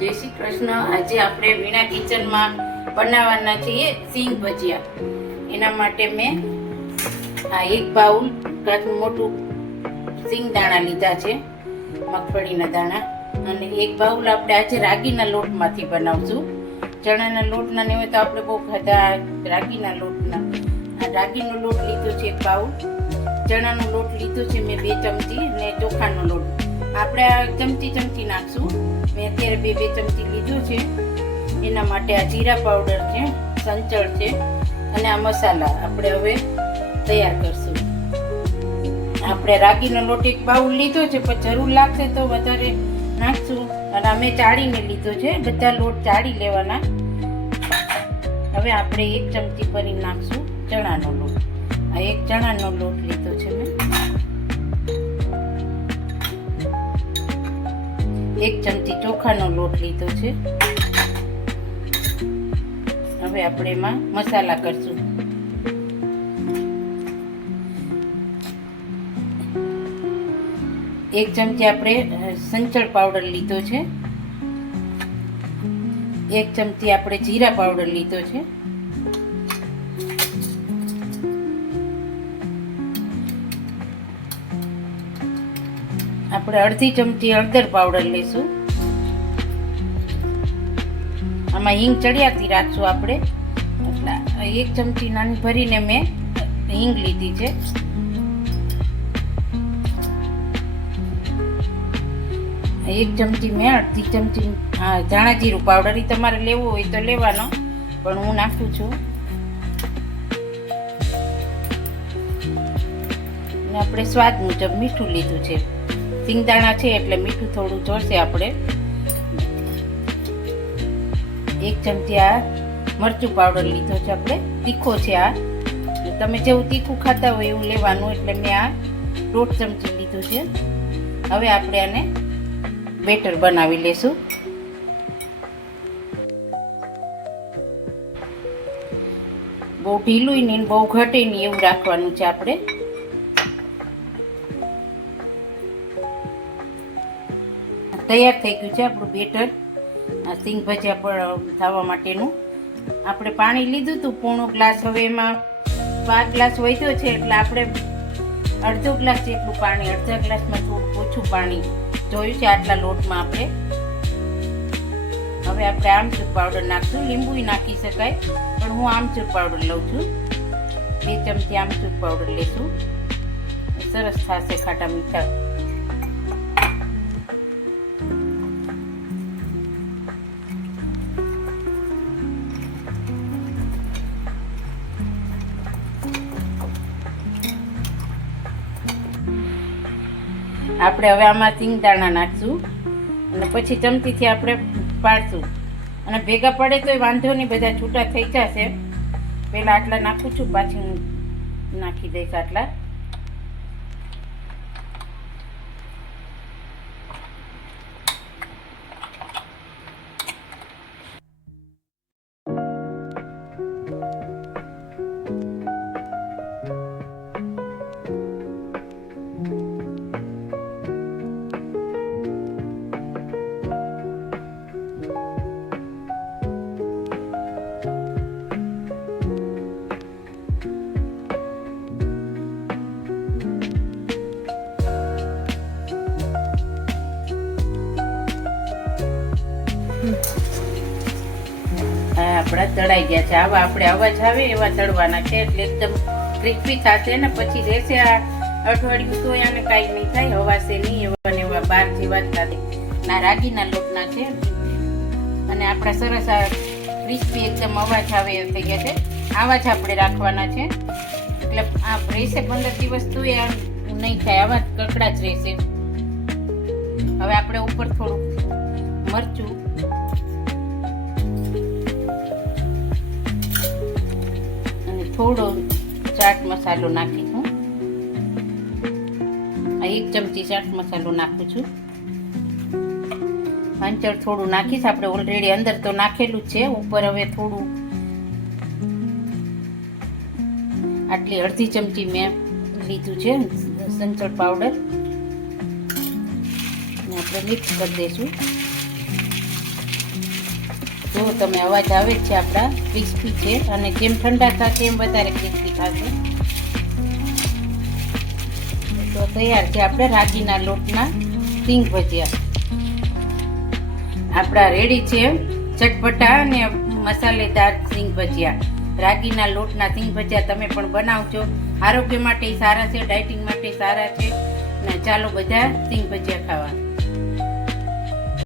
જય શ્રી કૃષ્ણ. આજે આપણે વીણા કિચનમાં બનાવવાના છીએ સિંગ ભજીયા. એના માટે મેં આ એક બાઉલ મોટું સિંગ દાણા લીધા છે, મગફળીના દાણા, અને એક બાઉલ આપણે આજે રાગીના લોટમાંથી બનાવશું. ચણાના લોટના ને હોય તો આપણે બહુ ખાધા, રાગીના લોટના. આ રાગીનો લોટ લીધો છે એક બાઉલ, ચણાનો લોટ લીધો છે મેં 2 ચમચી, અને ચોખાનો લોટ આપણે આ ચમચી નાખશું. મેં અત્યારે 2 ચમચી લીધો છે. એના માટે આ જીરા પાવડર છે, સંચળ છે, અને આ મસાલા આપણે હવે તૈયાર કરશું. આપણે રાગીનો લોટ એક બાઉલ લીધો છે, પણ જરૂર લાગશે તો વધારે નાખશું. અને અમે ચાળીને લીધો છે, બધા લોટ ચાળી લેવાના. હવે આપણે 1 ચમચી ભરી નાખશું ચણાનો લોટ. આ એક ચણાનો લોટ લીધો છે મેં. 1 ચમચી ચોખાનો લોટ લીધો છે. હવે આપણે એમાં મસાલા કરશું. 1 ચમચી આપણે સંચળ પાવડર લીધો છે. 1 ચમચી આપણે જીરા પાવડર લીધો છે. આપણે અડધી ચમચી હળદર પાવડર લઈશું. આમાં હિંગ ચડિયાતી રાખશું આપણે. એટલે 1 ચમચી નાની ભરીને મેં હિંગ લીધી છે. 1 ચમચી મેં અડધી ચમચી ધાણા જીરું પાવડર, એ તમારે લેવું હોય તો લેવાનો, પણ હું નાખું છું. અને આપણે સ્વાદ મુજબ મીઠું લીધું છે. સિંગદાણા છે એટલે મીઠું થોડું જોશે આપણે. 1 ચમચી આ મરચું પાવડર લીધો છે આપણે, તીખો છે આ. તમે જેવું તીખું ખાતા હોય એવું લેવાનું, એટલે મેં આ 1.5 ચમચી લીધું છે. હવે આપણે આને બેટર બનાવી લેશું. બહુ ઢીલું નહીં, બહુ ઘટે નહીં એવું રાખવાનું છે આપણે. તૈયાર થઈ ગયું છે આપણું બેટર, સિંગ ભજીયા પર થવા માટેનું. આપણે પાણી લીધું હતું 1/4 ગ્લાસ, હવે એમાં 5 ગ્લાસ વધ્યો છે, એટલે આપણે અડધો ગ્લાસ જેટલું પાણી, અડધા ગ્લાસમાં થોડું ઓછું પાણી જોયું છે આટલા લોટમાં આપણે. હવે આપણે આમચૂર પાવડર નાખશું. લીંબુ નાખી શકાય, પણ હું આમચૂર પાવડર લઉં છું. 2 ચમચી આમચૂર પાવડર લેશું. સરસ થશે ખાટા મીઠા. આપણે હવે આમાં સિંગદાણા નાખશું, અને પછી ચમચીથી આપણે પાડશું. અને ભેગા પડે તો વાંધો નહીં, બધા છૂટા થઈ જશે. પહેલાં આટલા નાખું છું, પાછી હું નાખી દઈશ આટલા. આપણા તળાઈ ગયા છે. આવા આપણે અવાજ આવે એવા તળવાના છે, એટલે એકદમ ક્રિસ્પી થશે. ને પછી રહેશે આ અઠવાડિયું તો આને કાંઈ નહીં થાય, હવાશે નહીં એવા ને એવા બહાર જેવા જ લાગે. ના રાગીના લોટના છે, અને આપણા સરસ આ ક્રિસ્પી એકદમ અવાજ આવે એ થઈ ગયા છે. આવા જ આપણે રાખવાના છે, એટલે આ રહેશે 15 દિવસ તો એ નહીં થાય, આવા જ કકડા જ રહેશે. હવે આપણે ઉપર થોડું મરચું થોડો ચાટ મસાલો નાખીશું. આ 1 ચમચી ચાટ મસાલો નાખું છું. હંચળ થોડું નાખીશ. આપણે ઓલરેડી અંદર તો નાખેલું જ છે, ઉપર હવે થોડું આટલી અડધી ચમચી મેં લીધું છે સંચળ પાવડર. આપણે મિક્સ કરી દઈશું. જો તમે અવાજ આવે જ છે, આપણા ક્રિસ્પી છે અને જેમ ઠંડા થશે એમ વધારે ક્રિસ્પી થશે. તો તૈયાર છે આપણે રાગીના લોટના સિંગ ભજીયા. આપણા રેડી છે ચટપટા અને મસાલેદાર સિંગ ભજીયા. રાગીના લોટના સિંગ ભજીયા તમે પણ બનાવજો. આરોગ્ય માટે સારા છે, ડાયટિંગ માટે સારા છે. ને ચાલો બધા સિંગ ભજીયા ખાવા.